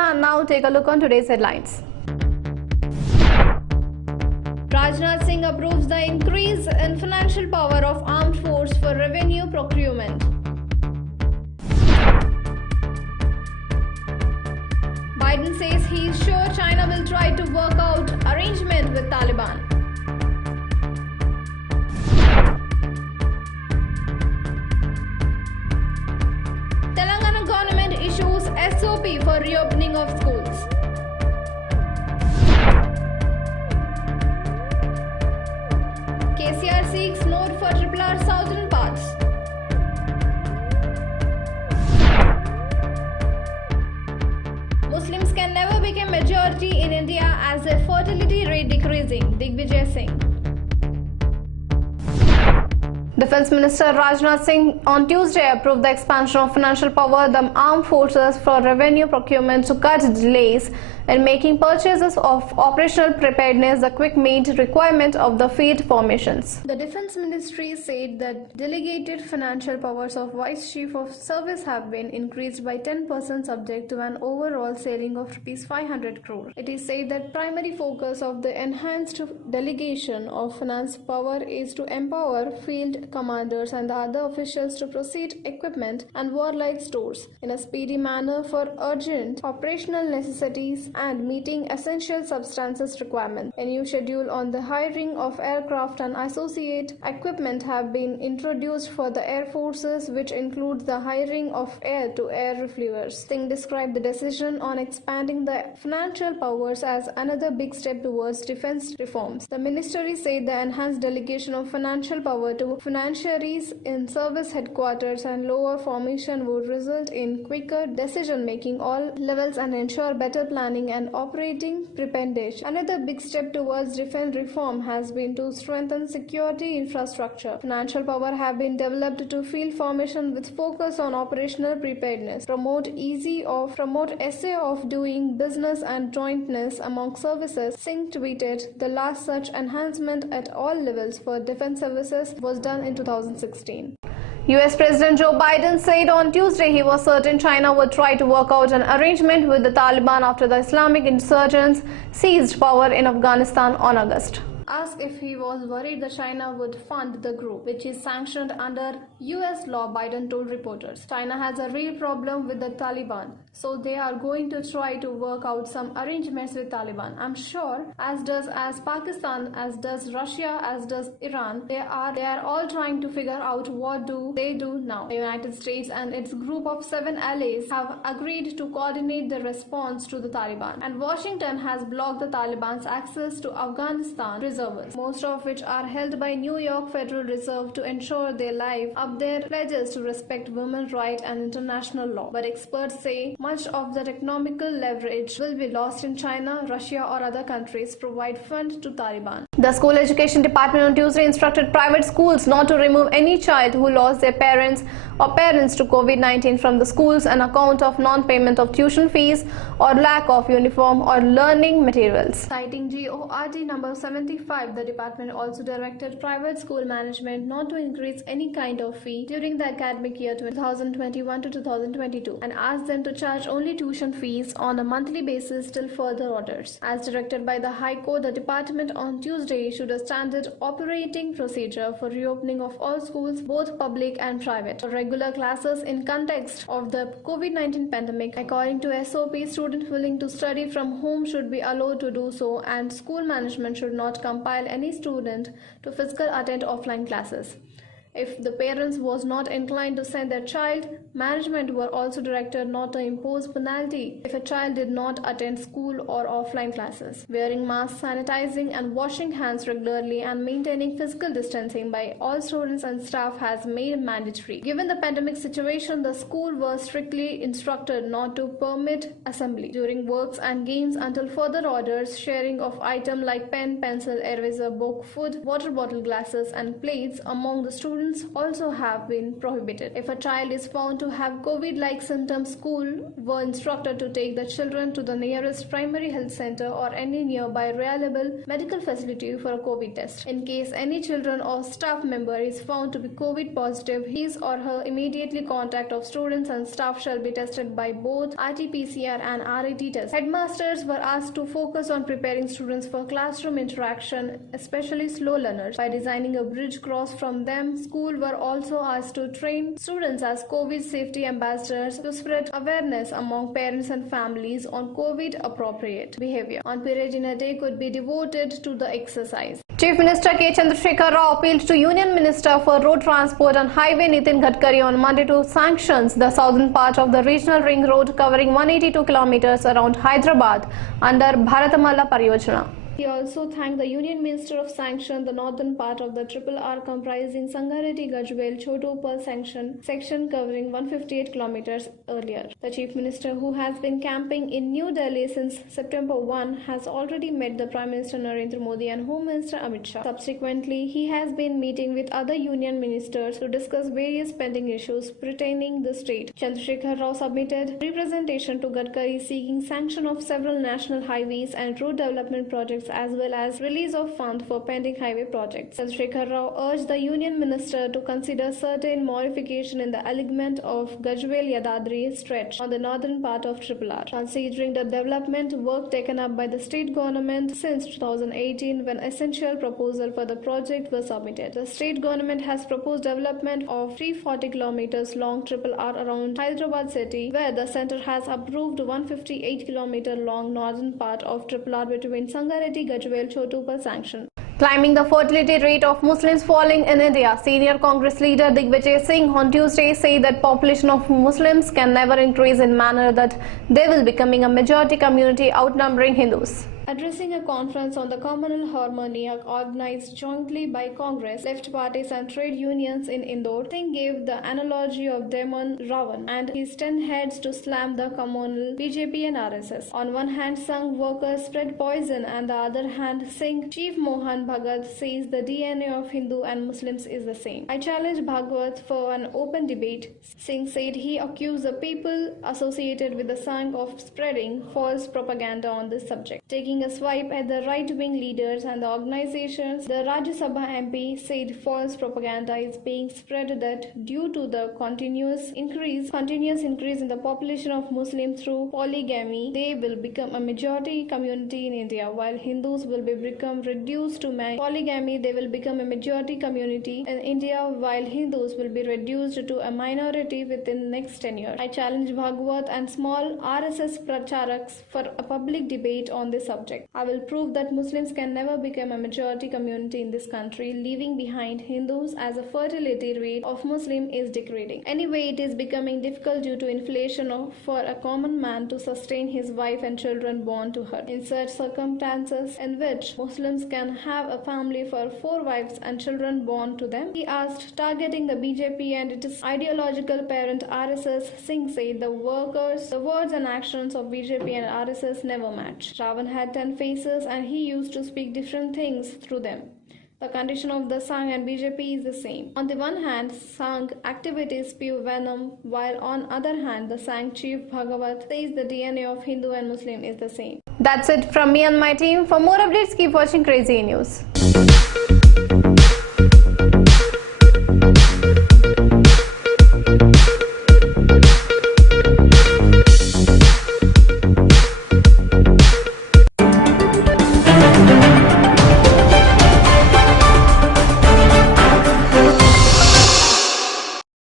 and now take a look on today's headlines. Rajnath Singh approves the increase in financial power of armed force for revenue procurement. Biden says he is sure China will try to work out arrangement with Taliban. Telangana government issues SOP for reopening of schools. KCR seeks node for RRR southern paths. Muslims can never become majority in India as their fertility rate decreasing, Digvijay Singh. Defense Minister Rajnath Singh on Tuesday approved the expansion of financial power of the armed forces for revenue procurement to cut delays in making purchases of operational preparedness, the quick-made requirement of the field formations. The Defense Ministry said that delegated financial powers of Vice Chief of Service have been increased by 10% subject to an overall saving of Rs 500 crore. It is said that primary focus of the enhanced delegation of finance power is to empower field commanders and the other officials to proceed equipment and warlike stores in a speedy manner for urgent operational necessities and meeting essential substances requirements. A new schedule on the hiring of aircraft and associate equipment have been introduced for the air forces, which includes the hiring of air-to-air refuelers. Singh described the decision on expanding the financial powers as another big step towards defense reforms. The ministry said the enhanced delegation of financial power to financiaries in service headquarters and lower formation would result in quicker decision-making all levels and ensure better planning and operating preparedness. Another big step towards defense reform has been to strengthen security infrastructure. Financial power have been developed to field formation with focus on operational preparedness, promote essay of doing business and jointness among services. Singh tweeted, "The last such enhancement at all levels for defense services was done in 2016. US President Joe Biden said on Tuesday he was certain China would try to work out an arrangement with the Taliban after the Islamic insurgents seized power in Afghanistan on August. Asked if he was worried that China would fund the group, which is sanctioned under US law, Biden told reporters, "China has a real problem with the Taliban, so they are going to try to work out some arrangements with Taliban. I'm sure, as Pakistan, as does Russia, as does Iran, they are all trying to figure out what do they do now. The United States and its group of 7 allies have agreed to coordinate the response to the Taliban, and Washington has blocked the Taliban's access to Afghanistan reserves, most of which are held by New York Federal Reserve to ensure they live up their pledges to respect women's rights and international law. But experts say much of the economical leverage will be lost in China, Russia or other countries provide funds to Taliban." The School Education Department on Tuesday instructed private schools not to remove any child who lost their parents to COVID-19 from the schools on account of non-payment of tuition fees or lack of uniform or learning materials. Citing GORT number 75, the department also directed private school management not to increase any kind of fee during the academic year 2021 to 2022 and asked them to charge only tuition fees on a monthly basis till further orders. As directed by the High Court, the department on Tuesday issued a standard operating procedure for reopening of all schools, both public and private, for regular classes in context of the COVID-19 pandemic. According to SOP, students willing to study from home should be allowed to do so, and school management should not compel any student to physically attend offline classes. If the parents was not inclined to send their child, management were also directed not to impose penalty if a child did not attend school or offline classes. Wearing masks, sanitizing and washing hands regularly and maintaining physical distancing by all students and staff has made mandatory. Given the pandemic situation, the school was strictly instructed not to permit assembly during works and games until further orders. Sharing of items like pen, pencil, eraser, book, food, water bottle, glasses and plates among the students students also have been prohibited. If a child is found to have COVID-like symptoms, school were instructed to take the children to the nearest primary health center or any nearby reliable medical facility for a COVID test. In case any children or staff member is found to be COVID positive, his or her immediately contact of students and staff shall be tested by both RT-PCR and RAT tests. Headmasters were asked to focus on preparing students for classroom interaction, especially slow learners. By designing a bridge cross from them, schools were also asked to train students as COVID safety ambassadors to spread awareness among parents and families on COVID appropriate behavior. On period in a day could be devoted to the exercise. Chief Minister K. Chandrasekhar Rao appealed to Union Minister for Road Transport and Highway Nitin Gadkari on Monday to sanctions the southern part of the regional ring road covering 182 kilometers around Hyderabad under Bharatamala Pariyojana. He also thanked the Union Minister of sanction the northern part of the RRR comprising Sangareddy Gajwel Chotupal section covering 158 kilometers earlier. The Chief Minister, who has been camping in New Delhi since September 1, has already met the Prime Minister Narendra Modi and Home Minister Amit Shah. Subsequently, he has been meeting with other Union ministers to discuss various pending issues pertaining the state. Chandrasekhar Rao submitted representation to Gadkari seeking sanction of several national highways and road development projects as well as release of funds for pending highway projects. Chandrasekhar Rao urged the Union Minister to consider certain modification in the alignment of Gajwel-Yadadri stretch on the northern part of RRR, considering the development work taken up by the state government since 2018 when essential proposal for the project was submitted. The state government has proposed development of 340 kilometers long RRR around Hyderabad city, where the centre has approved 158 kilometer long northern part of RRR between Sangareddy Gajwel Chotupal sanction. Climbing the fertility rate of Muslims falling in India, senior Congress leader Digvijay Singh on Tuesday said that population of Muslims can never increase in manner that they will becoming a majority community outnumbering Hindus. Addressing a conference on the communal harmony organized jointly by Congress, left parties and trade unions in Indore, Singh gave the analogy of Demon Ravan and his 10 heads to slam the communal BJP and RSS. On one hand, Sangh workers spread poison and the other hand, Singh Chief Mohan Bhagat says the DNA of Hindu and Muslims is the same. I challenge Bhagwat for an open debate. Singh said he accused the people associated with the Sangh of spreading false propaganda on this subject. Taking a swipe at the right-wing leaders and the organizations, the Rajya Sabha MP said false propaganda is being spread that due to the continuous increase in the population of Muslims through polygamy, they will become a majority community in India, while Hindus will become reduced to polygamy, they will become a majority community in India, while Hindus will be reduced to a minority within the next 10 years. I challenge Bhagwat and small RSS pracharaks for a public debate on this subject. I will prove that Muslims can never become a majority community in this country, leaving behind Hindus as a fertility rate of Muslim is degrading. Anyway, it is becoming difficult due to inflation for a common man to sustain his wife and children born to her. In such circumstances in which Muslims can have a family for 4 wives and children born to them, he asked, targeting the BJP and its ideological parent RSS, Singh said the words and actions of BJP and RSS never match. Ravan had 10 faces and he used to speak different things through them. The condition of the Sangh and BJP is the same. On the one hand, Sangh activities spew venom, while on other hand, the Sangh chief Bhagavat says the DNA of Hindu and Muslim is the same. That's it from me and my team. For more updates, keep watching Crazy News.